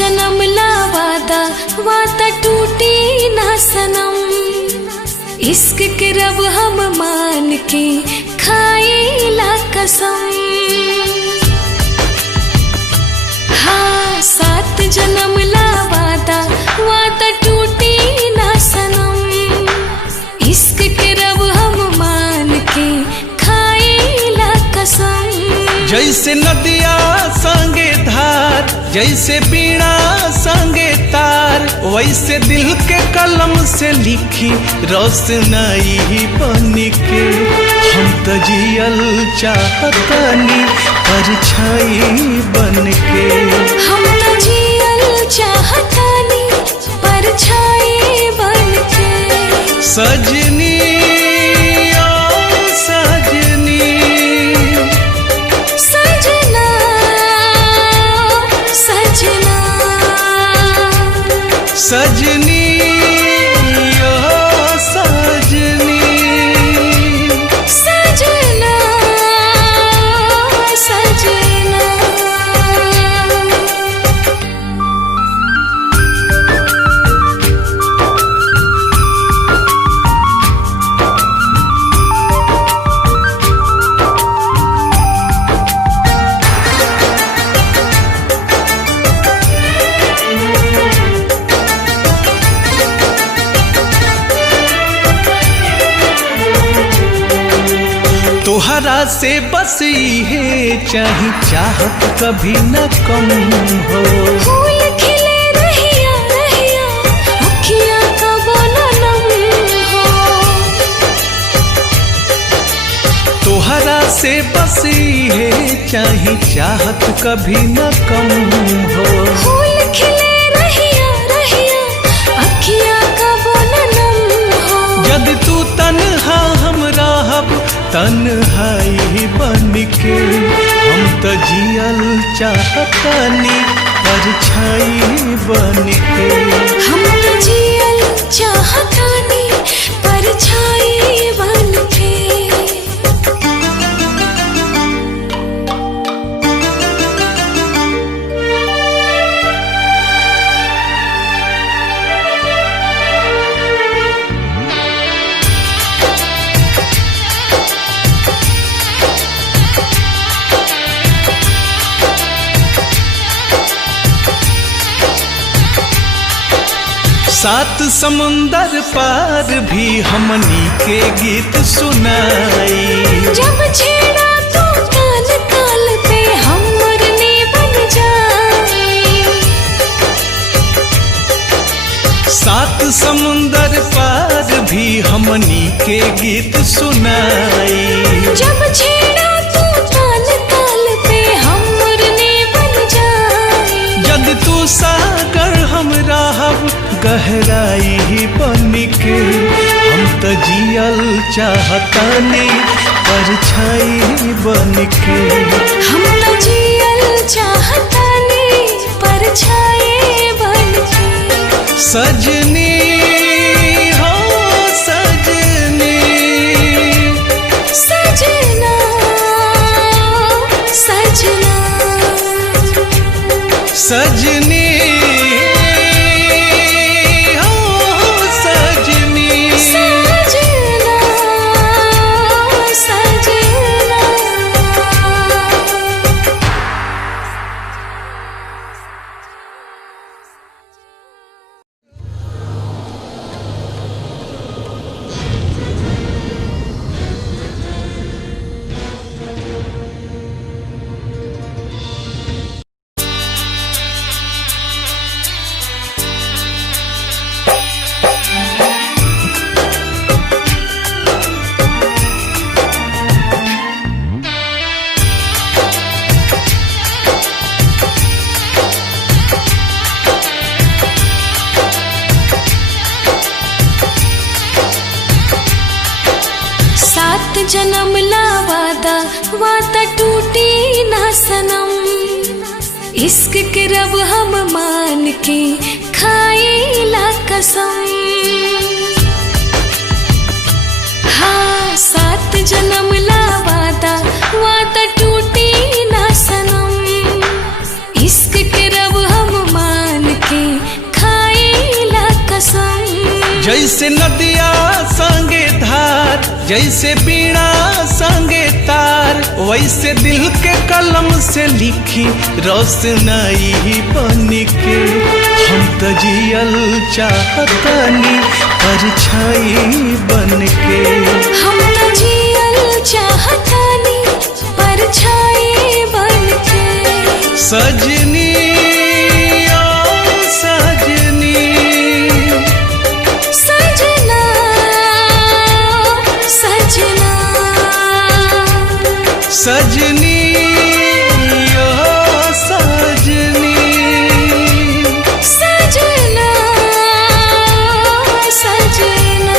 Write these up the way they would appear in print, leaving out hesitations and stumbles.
जन्म ला वादा वादा टूटी ना सनम। इश्क के रब हम मान के खाईला कसम। हाँ 7 जन्म ला वादा वादा टूटी ना सनम। इश्क के रब हम मान के खाईला कसम। जैसे नदिया संगे धार, जैसे बीड़ा संगे तार, वैसे दिल के कलम से लिखी रोशनाई बन के। हम तो जियल चाहतनी परछाई बन के। हम तो जियल चाहतनी परछाई बन के। सजनी सजनी ओ सजनी सजना सजना। तोहरा से बस है चाही चाहत कभी न कम हो। फूल खिले रहिया रहिया अखियां कब न नम हो। तोहरा से बस है चाही चाहत कभी न कम हो। फूल खिले रहिया रहिया अखियां कब न नम हो। जद तू तन्हा हम रहब तन्हाई बन के। हम तो जियल चाहतनी परछाई बन के। हम तो जियल चाहतनी परछाई बन के। सात समुंदर पार भी हमनी के गीत सुनाई। जब छेड़ा तो ताल ताल पे हम मुरली बन जाए। सात समुंदर पार भी हमनी के गीत सुनाई। जब छेड़ा तो ताल ताल पे हम मुरली बन जाए। जद तू सागर हम रहब गहराई बन के। हम तो जियल चाहतनी परछाई बन के। हम तो जियल चाहतनी परछाई बन के। सजनी हो सजनी सजना सजना सजनी जन्म ला वादा वादा टूटी ना सनम। इश्क के रब हम मान के खाईला कसम। हाँ 7 जन्म ला वादा वादा टूटी ना सनम। इश्क के रब हम मान जैसे नदिया संगे धार, जैसे बीणा संगे तार, वैसे दिल के कलम से लिखी रोशनाई बन के। हम तो जियल चाहतानी परछाई बन के। हम तो जियल चाहतानी परछाई बन के। सजनी ओ सजनी, सजना सजना, सजनी ओ सजनी, सजना सजना।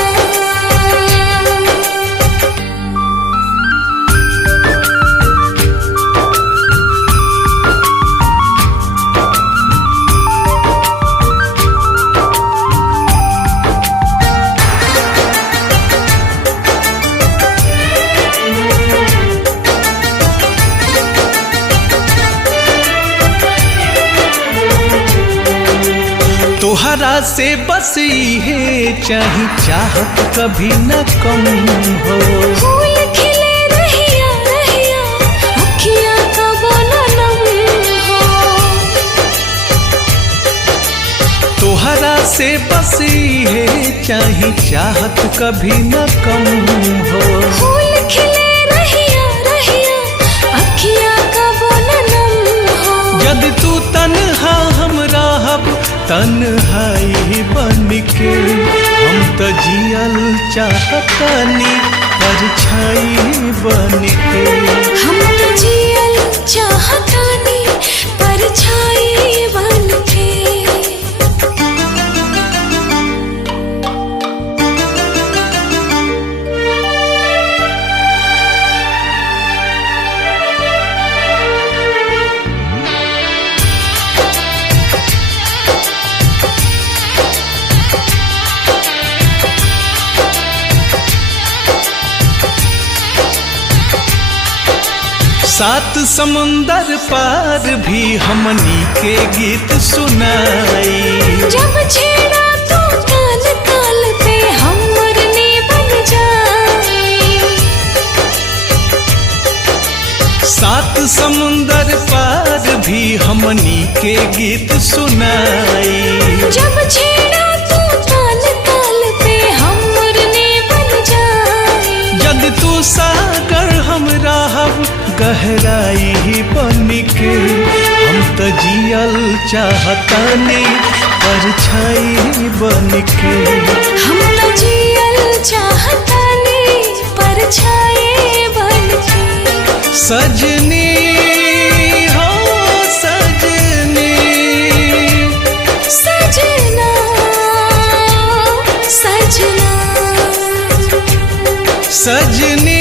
तोहरा से बस है चाही चाहत कभी न कम हो। फूल खिले रहिया रहिया, अखियाँ कब न नम हो। तोहरा से बस है चाही चाहत कभी न कम हो। फूल खिले रहिया रहिया, अखियाँ कब न नम हो। जब तू तन्हा हम रहब तन्हाई बन के। हम तो जियल चाहतानी परछाई बन के। हम तो जियल चाहतानी परछाई बन के। सात समुंदर पार भी हमनी के गीत सुनाई। जब छेड़ा तो काल काल पे हमरने बन जाए। सात समुंदर पार भी हमनी के गीत सुनाई। जब छेड़ा तो काल काल पे हमरने बन जाए। जद तू सागर हम रहब गहराई बन के। हम तो जियल चाहतानी परछाई बन के। हम तो जियल चाहतानी परछाई बन के। सजनी हो सजनी, सजना सजना, सजनी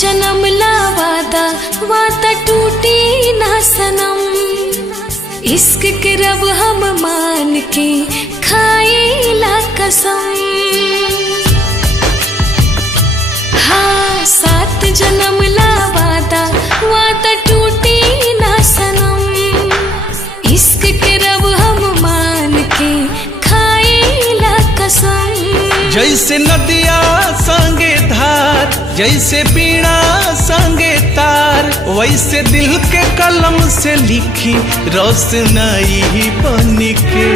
जन्म ला वादा, वादा टूटी ना सनम। इश्क के रब हम मान के खाईला कसम। हाँ, सात जन्म ला वादा, वादा टूटी ना सनम। इश्क के रब हम मान के खाईला कसम। जैसे नदिया संगे धार, जैसे बीणा संगे तार, वैसे दिल के कलम से लिखी रोशनाई बन के।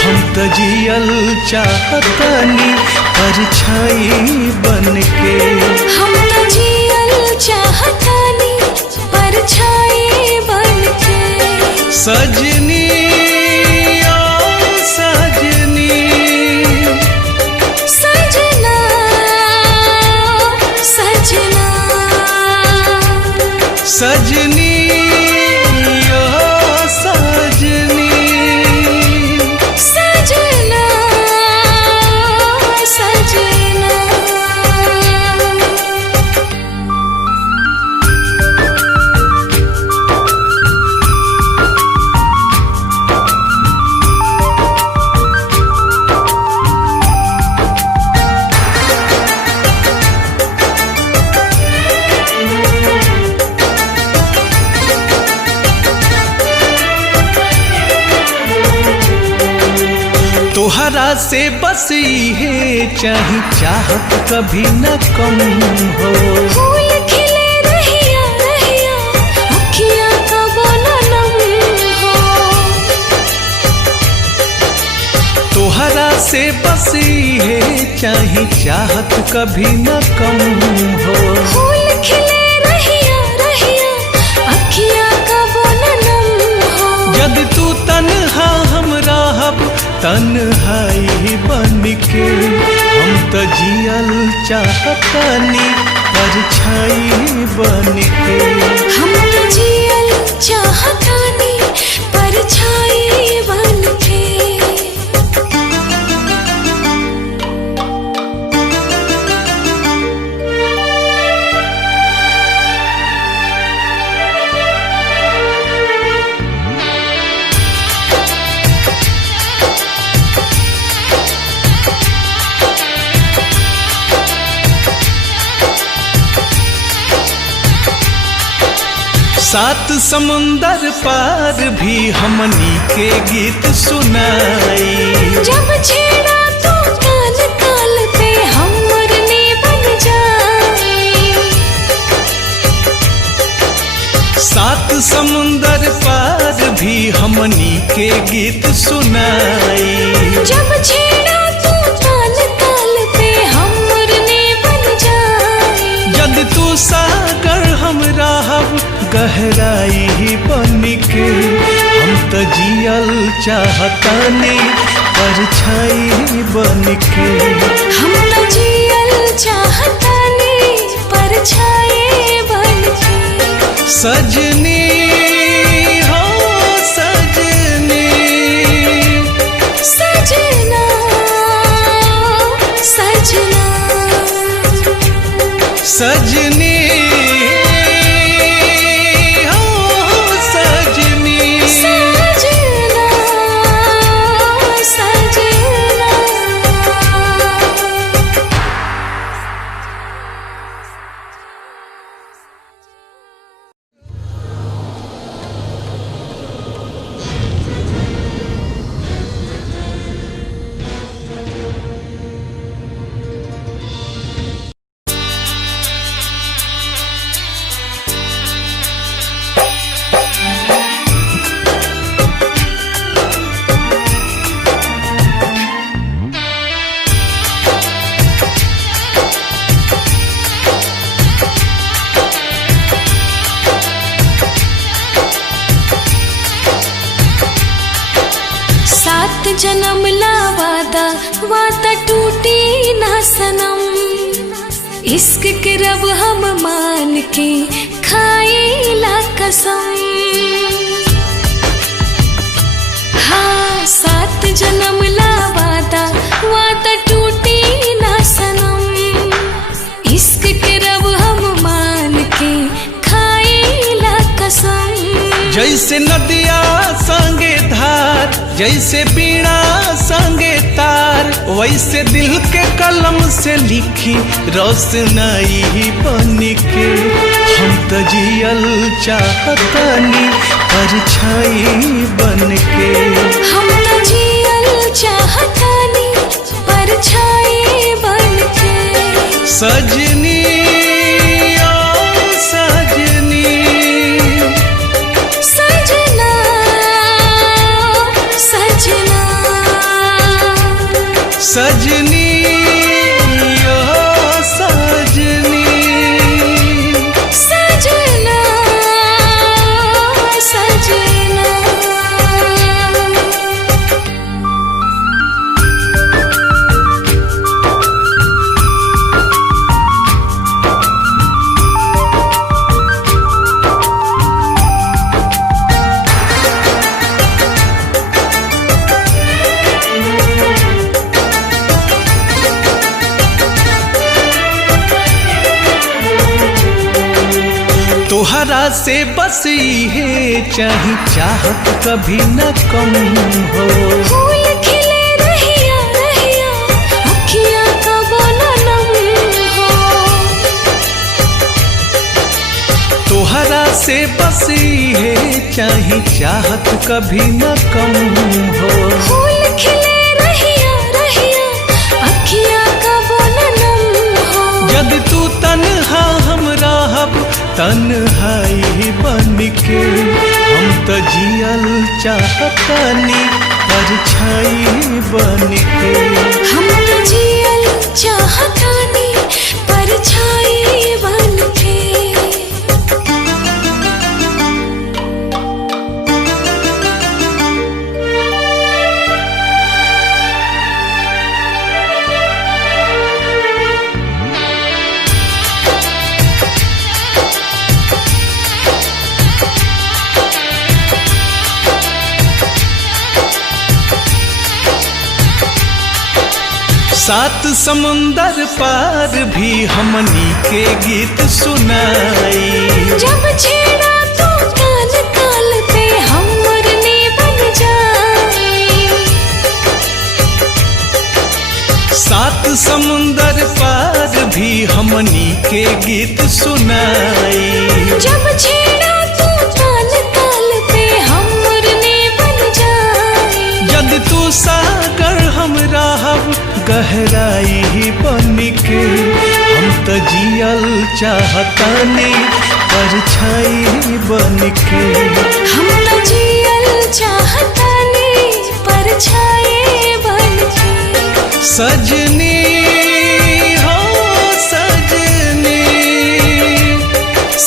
हम तो जियल चाहतानी परछाई बन के। हम तो जियल चाहतानी परछाई सजनी ओ सजनी सजना सजना सजनी ओ सजनी सजना सजना। तोहरा से बस है चाही चाहत कभी न कम हो। फूल खिले रहिया रहिया अखियाँ कब न नम हो। तोहरा से बस है चाही चाहत कभी न कम हो। फूल खिले रहिया रहिया अखियाँ कब न नम हो। जद तू तन्हा हम रहब तन्हाई बन के हम त जियल चाहतानी परछाई बन के। हम तो जियल चाहतानी परछाई बन के। सात समुंदर पार भी हमनी के गीत सुनाई। जब छेड़ा तो ताल ताल पे हमर ने बन जाए। सात समुंदर पार भी हमनी के गीत सुनाई। जब छेड़ा तो ताल ताल पे हमर ने बन जाए। जद तू सागर हम रहब गहराई बन के हम त जियल चाहतानी परछाई बन के। हम तो जियल चाहतानी परछाई बन के। सजनी हो सजनी सजना सजना सजनी हो सजनी सजना सजना। सात जन्म ला वादा वादा टूटी ना सनम। इश्क के रब हम मान के खाई ला कसम। हाँ सात जन्म ला वादा वादा टूटी ना सनम। इश्क के रब हम मान के खाई ला कसम। जैसे नदिया संगे धार जैसे बीड़ा संगे तार वैसे दिल के कलम से लिखी रोशनाई बन के हम त जियल चाहतानी परछाई बन के। हम तो जियल चाहतानी परछाई बन के। सजनी ओ सजनी सजना सजना सजनी ओ सजनी सजना सजना। तोहरा से बस है चाही चाहत कभी न कम हो। फूल खिले रहिया रहिया अखियाँ कब न नम हो। तोहरा से बस है चाही चाहत कभी न कम हो। फूल खिले रहिया रहिया अखियाँ कब न नम हो। जद तू तन्हा हम रहब तन्हाई बन के, हम तो जियल चाहतानी परछाई बन के। हम तो जियल चाहतानी परछाई बन के। सात समुंदर पार भी हमनी के गीत सुनाई। जब छेड़ा तो ताल ताल पे हमर ने बन जाई। सात समुंदर पार भी हमनी के गीत सुनाई। जब छेड़ा तो ताल ताल पे हमर ने बन जाई। जद तू सागर हम रहब गहराई बन के, हम तो जियल चाहतानी परछाई बन के। हम तो जियल चाहतानी परछाई बन के। सजनी हो सजनी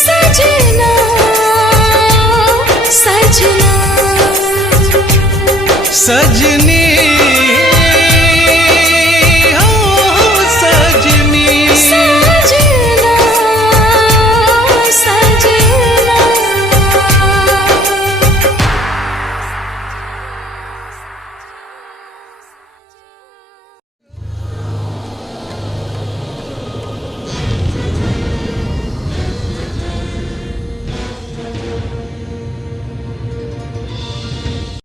सजना सजना सजनी